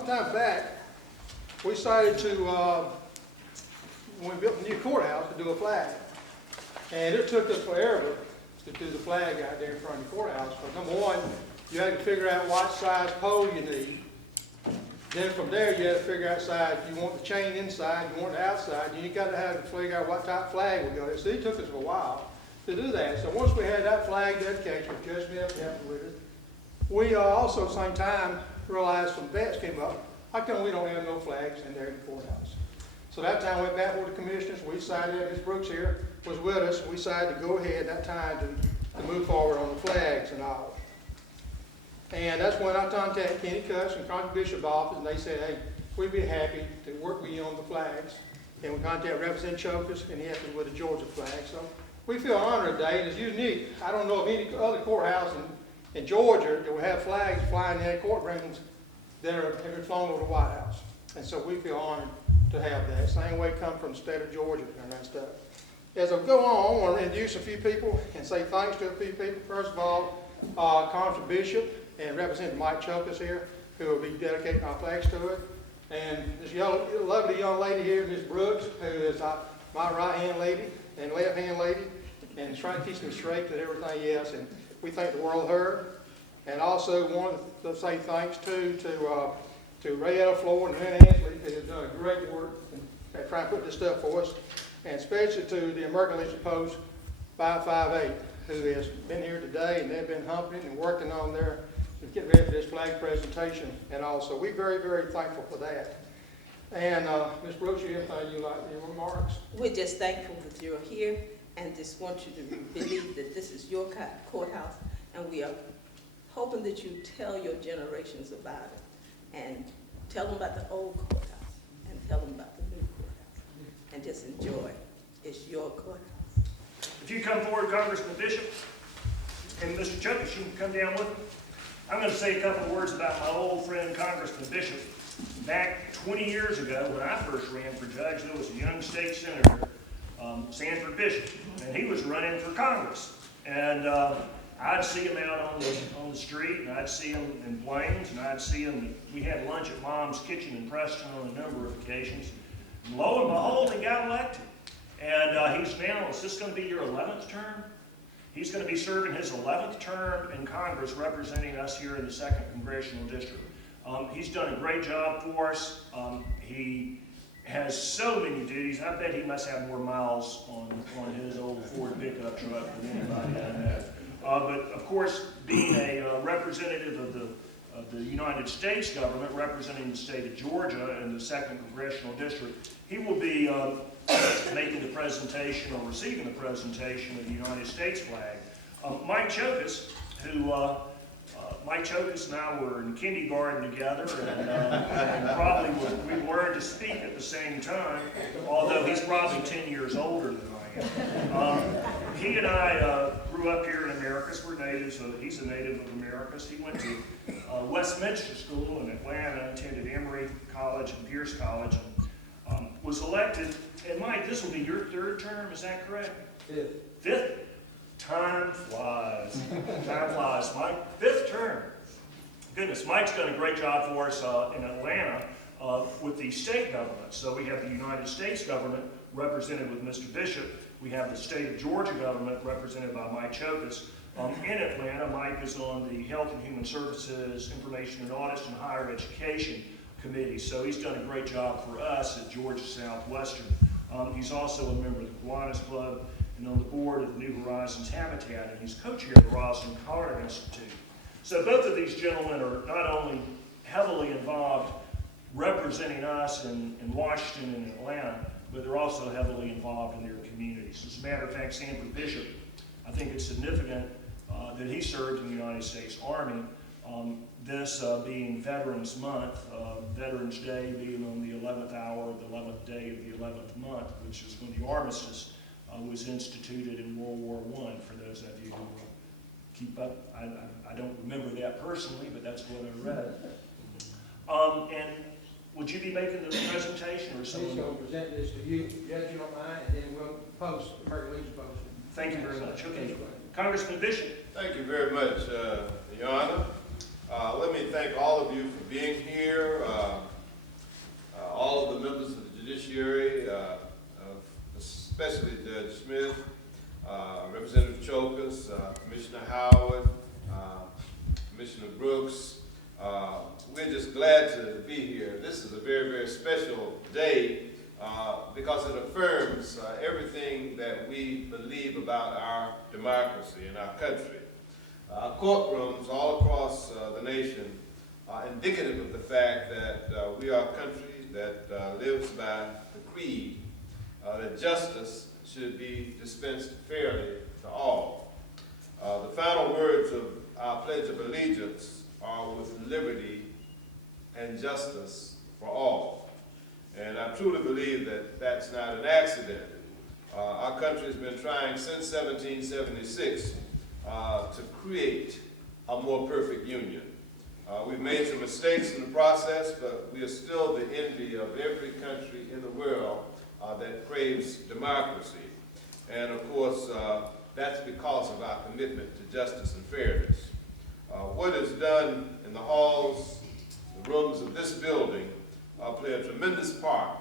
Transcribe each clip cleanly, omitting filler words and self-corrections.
sometime back, we decided to, when we built the new courthouse, to do a flag. And it took us forever to do the flag out there in front of the courthouse. But number one, you had to figure out what size pole you need. Then from there, you had to figure out size. You want the chain inside, you want the outside. You got to have to figure out what type of flag we go to. So it took us a while to do that. So once we had that flag dedication, Judge Smith helped with it, we also at the same time realized some vets came up, how come we don't have no flags in there in the courthouse? So that time we went back with the commissioners, we decided, Ms. Brooks here was with us, we decided to go ahead that time to move forward on the flags and all. And that's when I contacted Kenny Cuss and Congress Bishop's office, and they said, hey, we'd be happy to work with you on the flags. And we contacted Representative Chokas, and he helped us with the Georgia flag. So we feel honored today, and it's unique. I don't know of any other courthouse in Georgia that will have flags flying in their courtrooms that have been flown over the White House. And so we feel honored to have that. Same way it come from the state of Georgia and that stuff. As I go on, I want to introduce a few people and say thanks to a few people. First of all, Congressman Bishop and Representative Mike Chokas here, who will be dedicating our flags to it. And this lovely young lady here, Ms. Brooks, who is my right-hand lady and left-hand lady, and trying to teach me straight to everything else. And we thank the world of her. And also want to say thanks to Ray Floor and Lynn Ansley, who has done a great work at trying to put this stuff for us. And especially to the American Legion Post 558, who has been here today, and they've been humping and working on their to get ready for this flag presentation. And also, we're very, very thankful for that. And Ms. Brooks, you have anything you like, your remarks? We're just thankful that you're here, and just want you to believe that this is your courthouse, and we are hoping that you tell your generations about it, and tell them about the old courthouse, and tell them about the new courthouse, and just enjoy. It's your courthouse. If you come forward, Congressman Bishop, and Mr. Chokas, you can come down with me. I'm going to say a couple of words about my old friend, Congressman Bishop. Back 20 years ago, when I first ran for judge, there was a young state senator, Sanford Bishop, and he was running for Congress. And I'd see him out on the street, and I'd see him in Plains, and I'd see him. We had lunch at Mom's Kitchen in Preston on a number of occasions. And lo and behold, he got elected. And he's now, is this going to be your 11th term? He's going to be serving his 11th term in Congress, representing us here in the 2nd Congressional District. He's done a great job for us. He has so many duties. I bet he must have more miles on his old Ford pickup truck than anybody I know. But of course, being a representative of the United States government, representing the state of Georgia in the 2nd Congressional District, he will be making the presentation or receiving the presentation of the United States flag. Mike Chokas, Mike Chokas and I were in kindergarten together, and probably we learned to speak at the same time, although he's probably 10 years older than I am. He and I grew up here in Americus. We're natives, so he's a native of Americus. He went to Westminster School in Atlanta, attended Emory College and Pierce College, and was elected. And Mike, this will be your 3rd term, is that correct? 5th. 5th? Time flies. Time flies. Mike, 5th term. Goodness, Mike's done a great job for us in Atlanta with the state government. So we have the United States government represented with Mr. Bishop. We have the state of Georgia government represented by Mike Chokas. In Atlanta, Mike is on the Health and Human Services, Information and Audits, and Higher Education Committee. So he's done a great job for us at Georgia Southwestern. He's also a member of the Kiwanis Club and on the board of the New Horizons Habitat, and he's co-chair of the Rosalind Carter Institute. So both of these gentlemen are not only heavily involved representing us in Washington and Atlanta, but they're also heavily involved in their communities. As a matter of fact, Sanford Bishop, I think it's significant that he served in the United States Army. This being Veterans Month, Veterans Day being on the 11th hour, the 11th day of the 11th month, which is when the armistice was instituted in World War I, for those of you who keep up. I don't remember that personally, but that's what I read. And would you be making the presentation or something? He's going to present this to you, Judge, you don't mind, and then we'll post, American Legion post. Thank you very much. Okay. Congressman Bishop. Thank you very much, Your Honor. Let me thank all of you for being here, all of the members of the judiciary, especially Judge Smith, Representative Chokas, Commissioner Howard, Commissioner Brooks. We're just glad to be here. This is a very, very special day because it affirms everything that we believe about our democracy and our country. Our courtrooms all across the nation are indicative of the fact that we are a country that lives by the creed that justice should be dispensed fairly to all. The final words of our Pledge of Allegiance are with liberty and justice for all. And I truly believe that that's not an accident. Our country has been trying since 1776 to create a more perfect union. We've made some mistakes in the process, but we are still the envy of every country in the world that craves democracy. And of course, that's because of our commitment to justice and fairness. What is done in the halls, the rooms of this building, play a tremendous part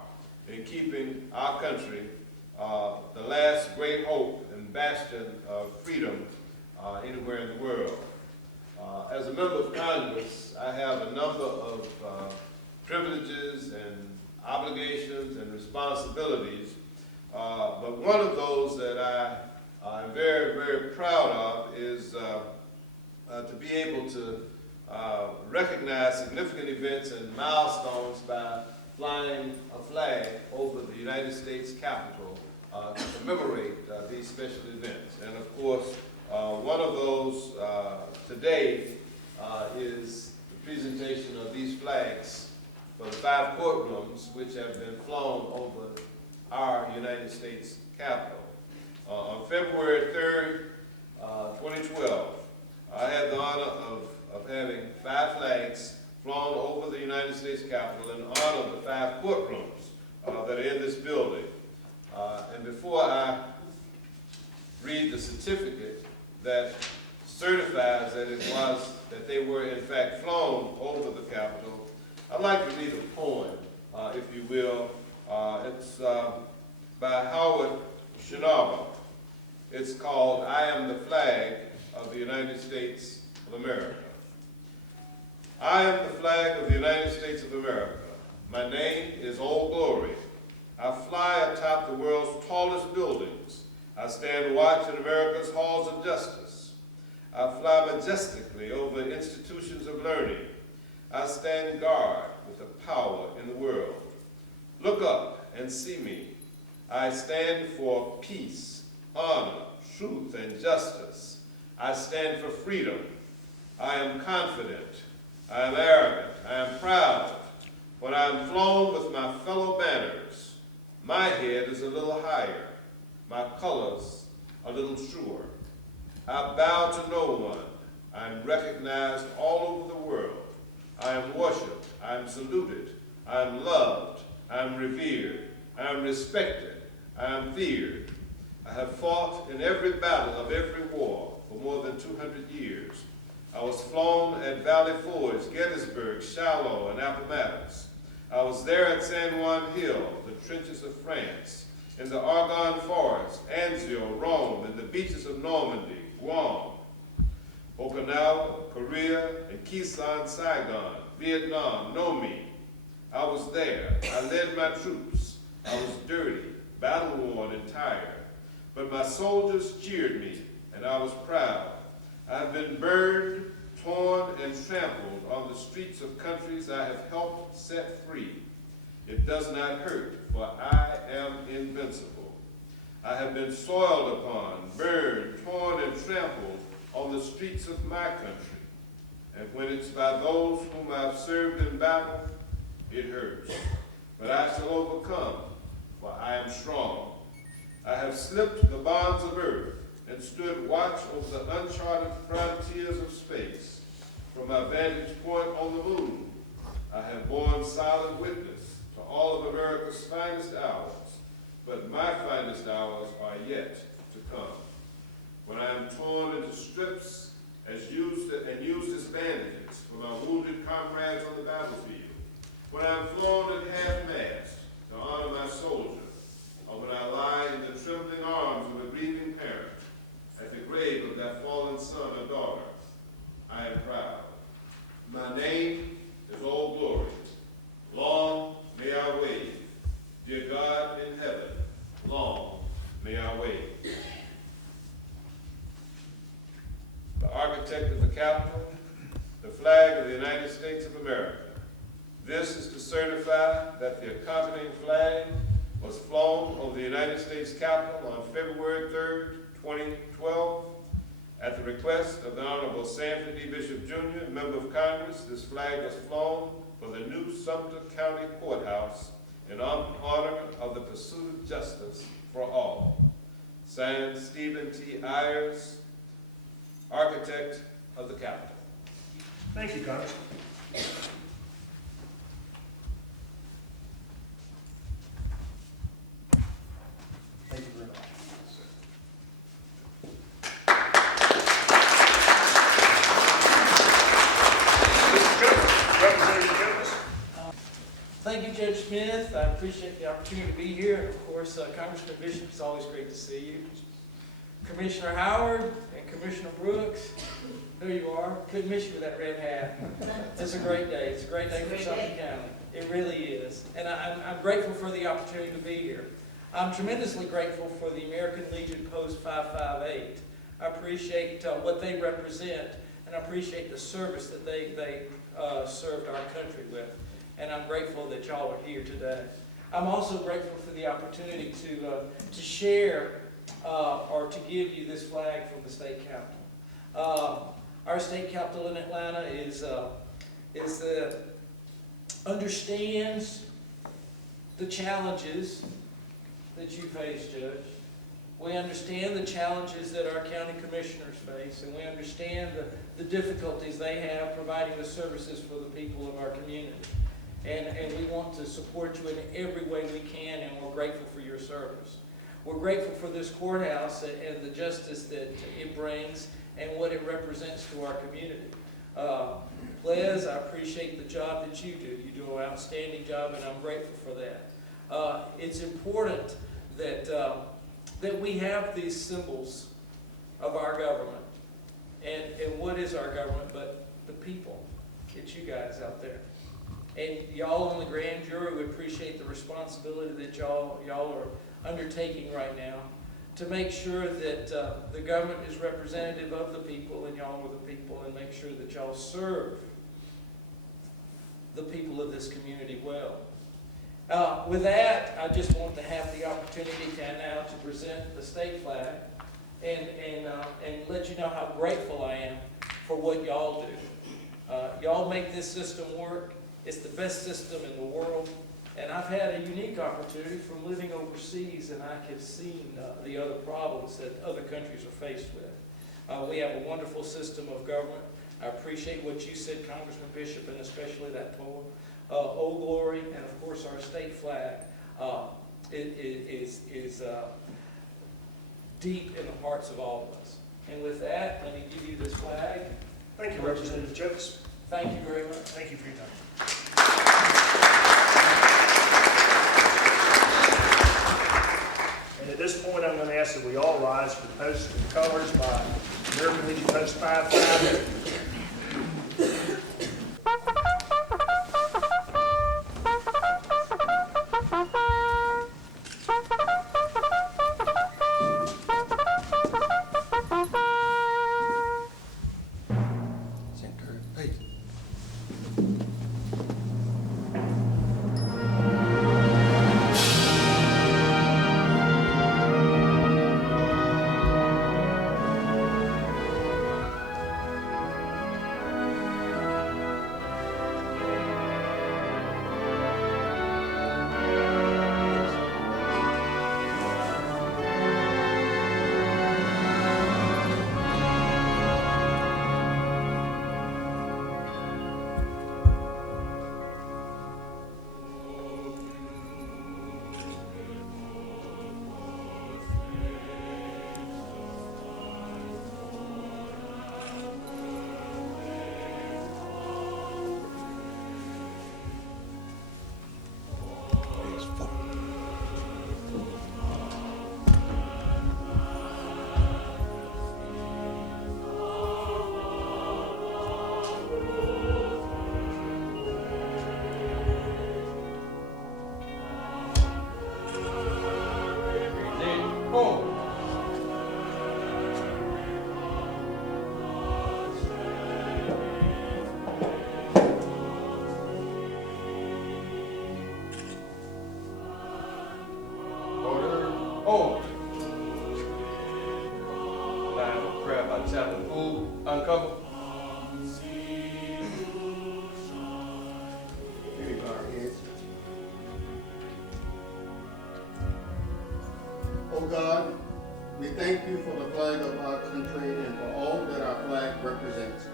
in keeping our country the last great hope and bastion of freedom anywhere in the world. As a member of Congress, I have a number of privileges and obligations and responsibilities, but one of those that I am very, very proud of is to be able to recognize significant events and milestones by flying a flag over the United States Capitol to commemorate these special events. And of course, one of those today is the presentation of these flags for the 5 courtrooms which have been flown over our United States Capitol. On February 3rd, 2012, I had the honor of having 5 flags flown over the United States Capitol in honor of the 5 courtrooms that are in this building. And before I read the certificate that certifies that they were in fact flown over the Capitol, I'd like to read a poem, if you will. It's by Howard Shinawa. It's called "I Am the Flag of the United States of America." I am the flag of the United States of America. My name is Old Glory. I fly atop the world's tallest buildings. I stand watch in America's halls of justice. I fly majestically over institutions of learning. I stand guard with the power in the world. Look up and see me. I stand for peace, honor, truth, and justice. I stand for freedom. I am confident. I am arrogant. I am proud. When I am flown with my fellow banners, my head is a little higher, my colors a little truer. I bow to no one. I am recognized all over the world. I am worshipped. I am saluted. I am loved. I am revered. I am respected. I am feared. I have fought in every battle of every war for more than 200 years. I was flown at Valley Forge, Gettysburg, Shiloh, and Appomattox. I was there at San Juan Hill, the trenches of France, in the Argonne Forest, Anzio, Rome, and the beaches of Normandy, Guam, Okinawa, Korea, and Quezon, Saigon, Vietnam, know me. I was there. I led my troops. I was dirty, battle-worn, and tired. But my soldiers cheered me, and I was proud. I've been burned, torn, and trampled on the streets of countries I have helped set free. It does not hurt, for I am invincible. I have been soiled upon, burned, torn, and trampled on the streets of my country. And when it's by those whom I've served in battle, it hurts. But I shall overcome, for I am strong. I have slipped the bonds of earth and stood watch over the uncharted frontiers of space. From my vantage point on the moon, I have borne silent witness to all of America's finest hours, but my finest hours are yet to come. When I am torn into strips and used as bandages for my Capitol, the flag of the United States of America. This is to certify that the accompanying flag was flown over the United States Capitol on February 3rd, 2012. At the request of the Honorable Sanford D. Bishop Jr., Member of Congress, this flag was flown for the new Sumter County Courthouse in honor of the pursuit of justice for all. Signed, Stephen T. Ayers, Architect of the Capitol. Thank you, Congressman. Thank you very much. Mr. Jones, Representative Jones. Thank you, Judge Smith. I appreciate the opportunity to be here. And of course, Congressman Bishop, it's always great to see you. Commissioner Howard and Commissioner Brooks, there you are. Couldn't miss you with that red hat. It's a great day. It's a great day for Sumter County. It really is. And I'm grateful for the opportunity to be here. I'm tremendously grateful for the American Legion Post 558. I appreciate what they represent, and I appreciate the service that they served our country with. And I'm grateful that y'all are here today. I'm also grateful for the opportunity to share or to give you this flag from the state capitol. Our state capitol in Atlanta understands the challenges that you face, Judge. We understand the challenges that our county commissioners face, and we understand the difficulties they have providing the services for the people of our community. And we want to support you in every way we can, and we're grateful for your service. We're grateful for this courthouse and the justice that it brings and what it represents to our community. Les, I appreciate the job that you do. You do an outstanding job, and I'm grateful for that. It's important that we have these symbols of our government. And what is our government but the people? It's you guys out there. And y'all on the grand jury, we appreciate the responsibility that y'all are undertaking right now to make sure that the government is representative of the people and y'all are the people, and make sure that y'all serve the people of this community well. With that, I just want to have the opportunity now to present the state flag and let you know how grateful I am for what y'all do. Y'all make this system work. It's the best system in the world. And I've had a unique opportunity from living overseas, and I have seen the other problems that other countries are faced with. We have a wonderful system of government. I appreciate what you said, Congressman Bishop, and especially that poem, "Oh Glory," and of course our state flag is deep in the hearts of all of us. And with that, let me give you this flag. Thank you, Representative Jones. Thank you very much. Thank you for your time. And at this point, I'm going to ask that we all rise for the post of colors by American Legion Post 558. prayer by Chaplain Poole. Uncover. Maybe bow our heads. Oh God, we thank you for the flag of our country and for all that our flag represents.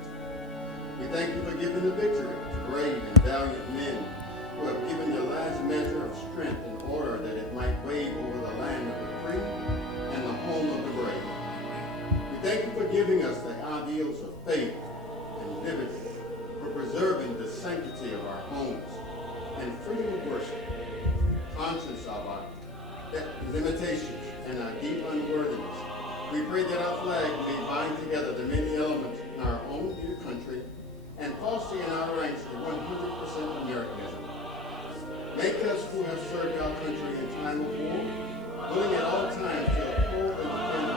We thank you for giving the victory to brave and valiant men who have given their last measure of strength in order that it might wave over the land of the free and the home of the brave. We thank you for giving us the ideals of faith and liberty, for preserving the sanctity of our homes and freedom of worship, conscious of our limitations and our deep unworthiness. We pray that our flag may bind together the many elements in our own dear country and foster in our ranks the 100% Americanism. Make us who have served our country in time of war, willing at all times to uphold and defend